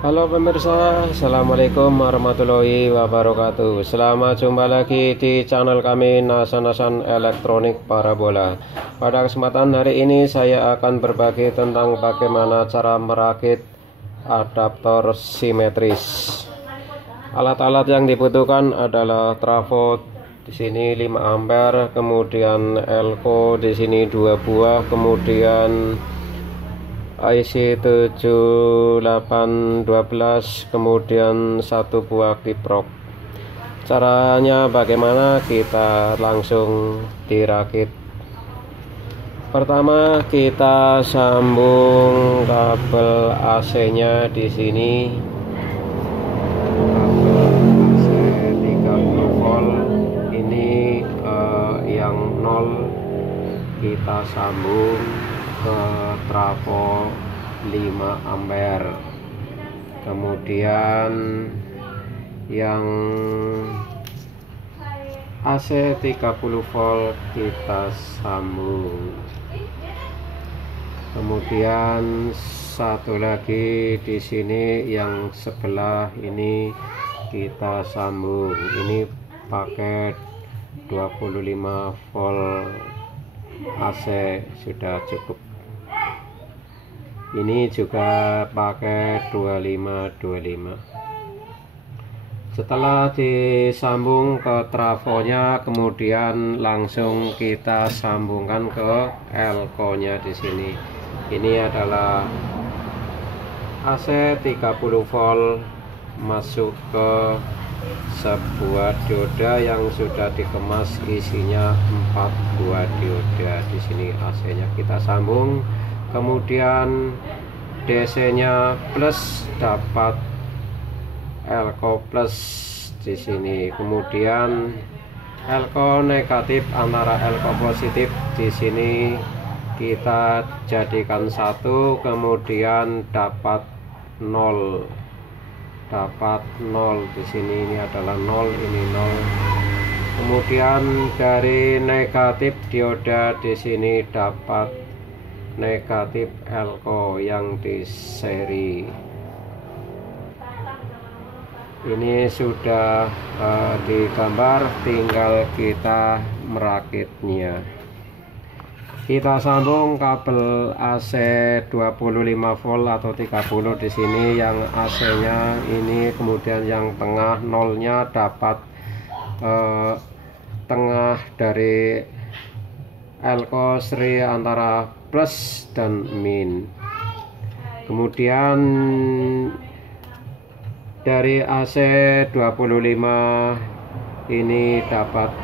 Halo pemirsa, Assalamualaikum warahmatullahi wabarakatuh. Selamat jumpa lagi di channel kami Nasan-Nasan Elektronik Parabola. Pada kesempatan hari ini saya akan berbagi tentang bagaimana cara merakit adaptor simetris. Alat-alat yang dibutuhkan adalah trafo di sini 5 ampere, kemudian elko di sini 2 buah, kemudian IC 7812, kemudian 1 buah kiprok. Caranya bagaimana? Kita langsung dirakit. Pertama kita sambung kabel AC-nya di sini. Kabel AC 30 volt ini yang 0 kita sambung ke trafo 5 ampere. Kemudian yang AC 30 volt kita sambung. Kemudian satu lagi di sini yang sebelah ini kita sambung. Ini pakai 25 volt AC sudah cukup. Ini juga pakai 25. Setelah disambung ke trafonya, kemudian langsung kita sambungkan ke elko-nya di sini. Ini adalah AC 30 volt masuk ke sebuah dioda yang sudah dikemas, isinya 4 buah dioda. Di sini AC-nya kita sambung. Kemudian DC-nya plus, dapat elko plus di sini. Kemudian elko negatif antara elko positif di sini kita jadikan 1, kemudian dapat 0. Dapat 0 di sini. Ini adalah 0, ini 0. Kemudian dari negatif dioda di sini dapat negatif elko yang di seri. Ini sudah digambar, tinggal kita merakitnya. Kita sambung kabel AC 25 volt atau 30 di sini, yang AC-nya ini, kemudian yang tengah 0-nya dapat tengah dari elko seri antara plus dan min. Kemudian dari AC 25 ini dapat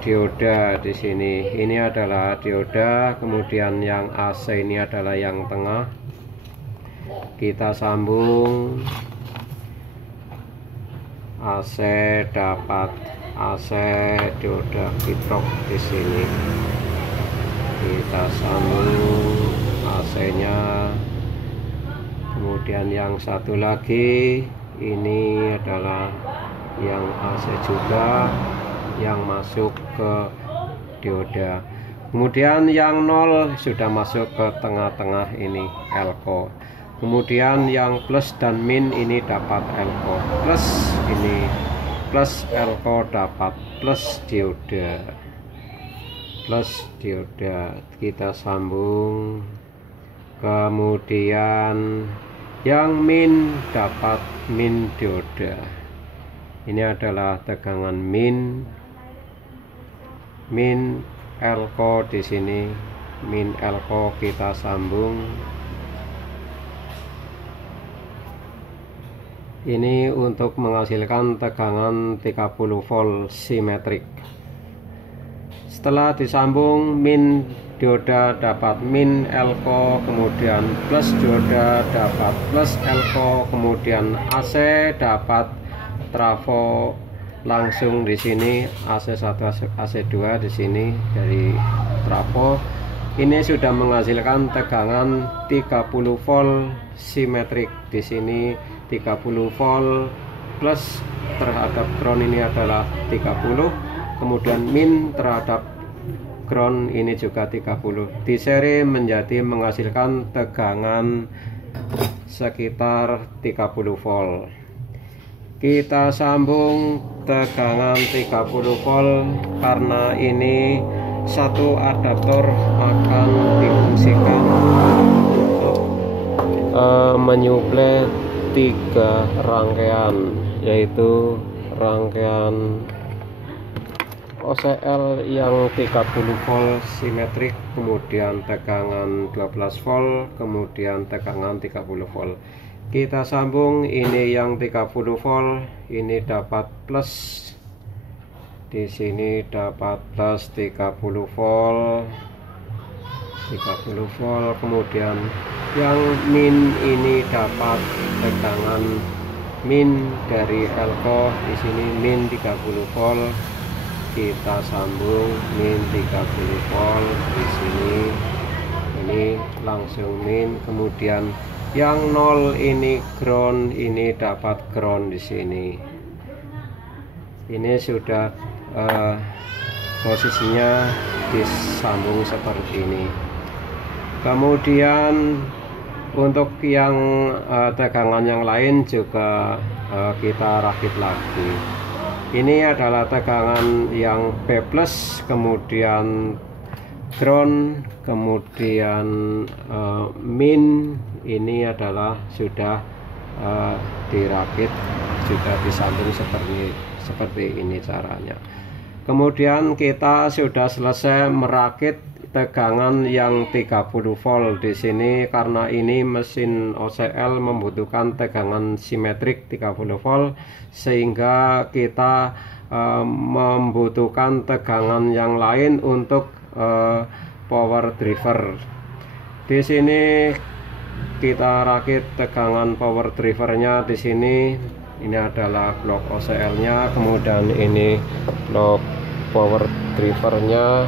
dioda di sini. Ini adalah dioda, kemudian yang AC ini adalah yang tengah. Kita sambung. AC dapat AC dioda kiprok di sini. Kita sambung AC-nya. Kemudian yang satu lagi ini adalah yang AC juga, yang masuk ke dioda. Kemudian yang 0 sudah masuk ke tengah-tengah, ini elko. Kemudian yang plus dan min ini dapat elko plus, ini plus elko dapat plus dioda. Plus dioda kita sambung. Kemudian yang min dapat min dioda. Ini adalah tegangan min elko di sini. Min elko kita sambung. Ini untuk menghasilkan tegangan 30 volt simetrik. Setelah disambung, min dioda dapat min elko, kemudian plus dioda dapat plus elko, kemudian AC dapat trafo langsung di sini, AC1 AC2 di sini dari trafo. Ini sudah menghasilkan tegangan 30 volt simetrik. Di sini 30 volt plus terhadap ground ini adalah 30, kemudian min terhadap ground ini juga 30. Di seri menjadi menghasilkan tegangan sekitar 30 volt. Kita sambung tegangan 30 volt karena ini satu adaptor akan difungsikan untuk menyuplai 3 rangkaian, yaitu rangkaian OCL yang 30 volt simetrik, kemudian tegangan 12 volt, kemudian tegangan 30 volt. Kita sambung ini yang 30 volt, ini dapat plus, di sini dapat plus 30 volt, kemudian yang min ini dapat tegangan min dari elko, di sini min 30 volt. Kita sambung min 30 volt di sini, ini langsung min, kemudian yang 0 ini ground, ini dapat ground di sini. Ini sudah posisinya disambung seperti ini. Kemudian untuk yang tegangan yang lain juga kita rakit lagi. Ini adalah tegangan yang B+, kemudian ground, kemudian min. Ini adalah sudah dirakit, juga disambung seperti ini caranya. Kemudian kita sudah selesai merakit tegangan yang 30 volt di sini, karena ini mesin OCL membutuhkan tegangan simetrik 30 volt, sehingga kita membutuhkan tegangan yang lain untuk power driver. Di sini kita rakit tegangan power drivernya di sini. Ini adalah blok OCL-nya, kemudian ini blok power drivernya.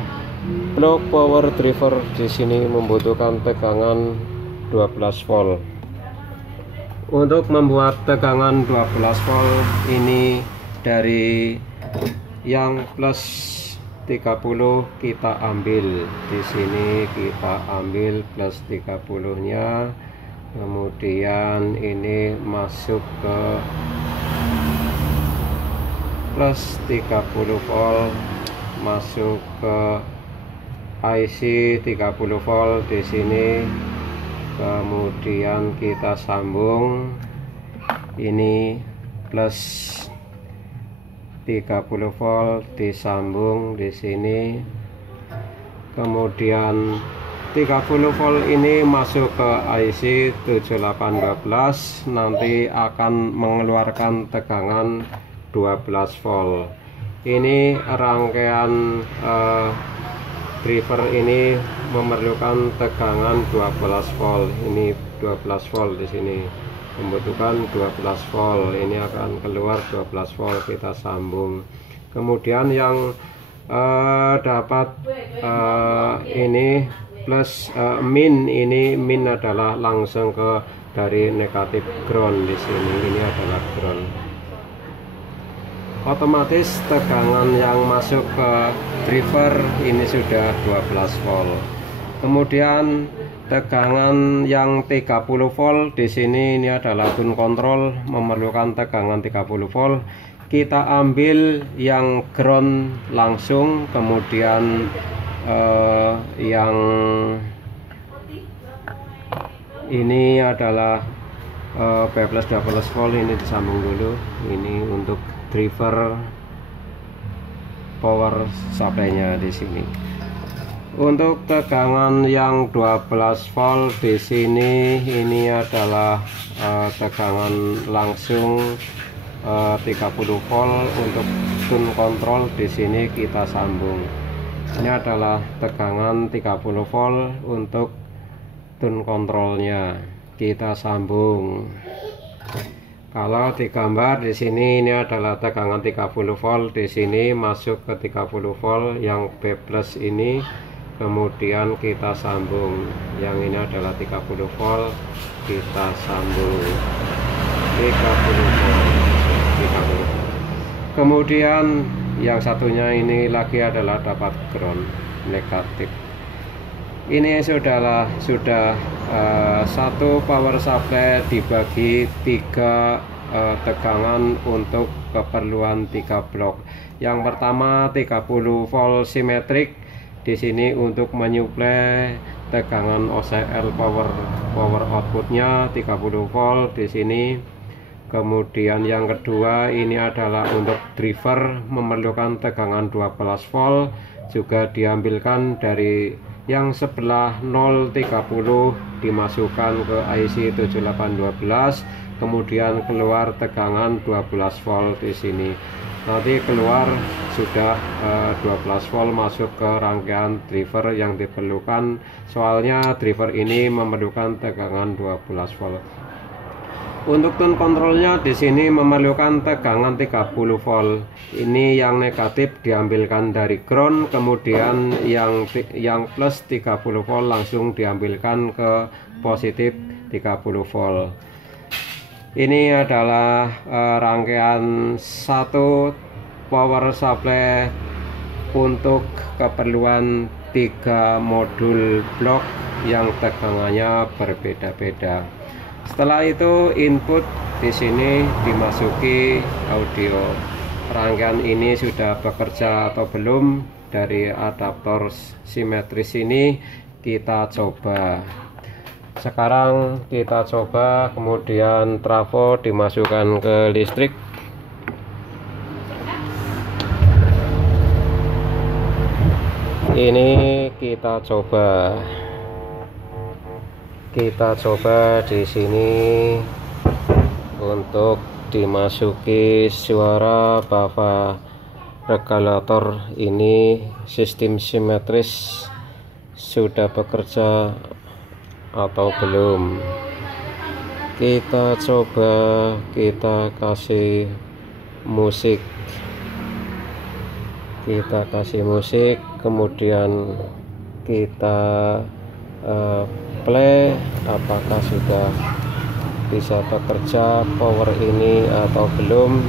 Blok power driver di sini membutuhkan tegangan 12 volt. Untuk membuat tegangan 12 volt ini dari yang plus 30 kita ambil di sini, kita ambil plus 30-nya, kemudian ini masuk ke plus 30 volt, masuk ke IC 30 volt di sini, kemudian kita sambung ini plus 30 volt disambung di sini, kemudian 30 volt ini masuk ke IC 7812, nanti akan mengeluarkan tegangan 12 volt. Ini rangkaian driver ini memerlukan tegangan 12 volt. Ini 12 volt di sini membutuhkan 12 volt. Ini akan keluar 12 volt, kita sambung. Kemudian yang dapat ini plus min, ini min adalah langsung ke dari negatif ground di sini. Ini adalah ground. Otomatis tegangan yang masuk ke driver ini sudah 12 volt. Kemudian tegangan yang 30 volt di sini, ini adalah tune control, memerlukan tegangan 30 volt. Kita ambil yang ground langsung, kemudian yang ini adalah B+ 12 volt, ini disambung dulu. Ini untuk driver power supply-nya di sini. Untuk tegangan yang 12 volt di sini, ini adalah tegangan langsung 30 volt. Untuk tune control di sini kita sambung. Ini adalah tegangan 30 volt untuk tune controlnya, kita sambung. Kalau digambar di sini, ini adalah tegangan 30 volt di sini masuk ke 30 volt yang B+ ini, kemudian kita sambung. Yang ini adalah 30 volt, kita sambung 30 volt, 30. Kemudian yang satunya ini lagi adalah dapat ground negatif. Ini sudah satu power supply dibagi 3 tegangan untuk keperluan 3 blok. Yang pertama 30 volt simetrik di sini untuk menyuplai tegangan OCL power outputnya 30 volt di sini. Kemudian yang kedua ini adalah untuk driver memerlukan tegangan 12 volt, juga diambilkan dari yang sebelah 030 dimasukkan ke IC 7812, kemudian keluar tegangan 12 volt di sini. Nanti keluar sudah 12 volt masuk ke rangkaian driver yang diperlukan, soalnya driver ini memerlukan tegangan 12 volt. Untuk tune kontrolnya di sini memerlukan tegangan 30 volt. Ini yang negatif diambilkan dari ground, kemudian yang plus 30 volt langsung diambilkan ke positif 30 volt. Ini adalah rangkaian satu power supply untuk keperluan 3 modul blok yang tegangannya berbeda-beda. Setelah itu input di sini dimasuki audio. Rangkaian ini sudah bekerja atau belum dari adaptor simetris ini kita coba. Sekarang kita coba, kemudian trafo dimasukkan ke listrik. Ini kita coba di sini untuk dimasuki suara buffer regulator. Ini sistem simetris sudah bekerja atau belum. Kita coba, kita kasih musik, kemudian kita play, apakah sudah bisa bekerja power ini atau belum.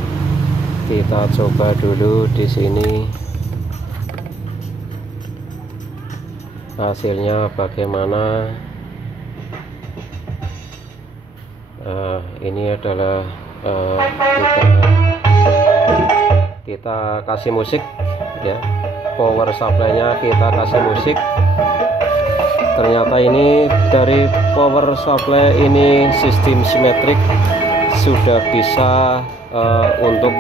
Kita coba dulu di sini hasilnya bagaimana. Ini adalah kita kasih musik ya, power supply-nya kita kasih musik. Ternyata ini dari power supply ini sistem simetrik sudah bisa untuk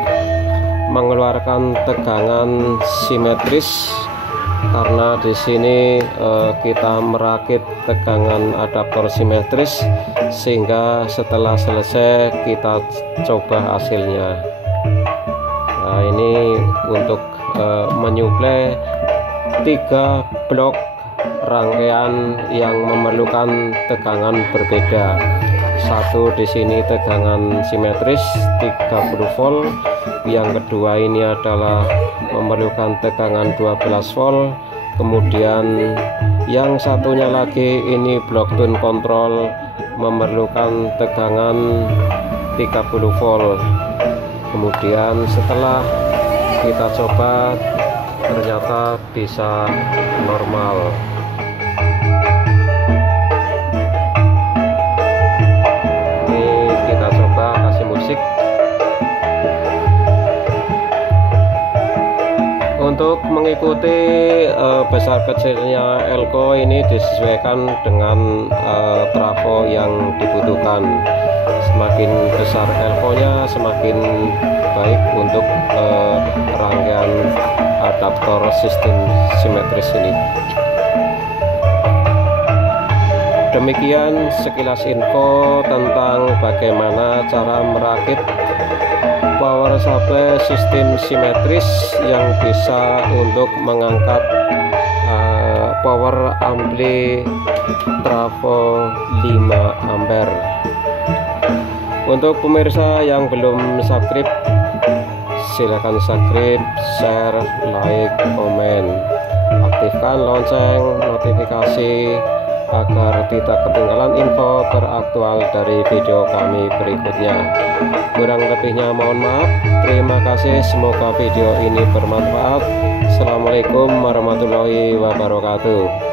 mengeluarkan tegangan simetris, karena di sini kita merakit tegangan adaptor simetris, sehingga setelah selesai kita coba hasilnya. Nah, ini untuk menyuplai 3 blok rangkaian yang memerlukan tegangan berbeda. Satu di sini tegangan simetris 30 volt, yang kedua ini adalah memerlukan tegangan 12 volt, kemudian yang satunya lagi ini blok tune control memerlukan tegangan 30 volt. Kemudian setelah kita coba ternyata bisa normal. Untuk mengikuti besar kecilnya elko ini disesuaikan dengan trafo yang dibutuhkan. Semakin besar elko-nya semakin baik untuk rangkaian adaptor sistem simetris ini. Demikian sekilas info tentang bagaimana cara merakit power supply sistem simetris yang bisa untuk mengangkat power ampli trafo 5 ampere. Untuk pemirsa yang belum subscribe, silakan subscribe, share, like, komen, aktifkan lonceng notifikasi agar tidak ketinggalan info teraktual dari video kami berikutnya. Kurang lebihnya mohon maaf. Terima kasih, semoga video ini bermanfaat. Assalamualaikum warahmatullahi wabarakatuh.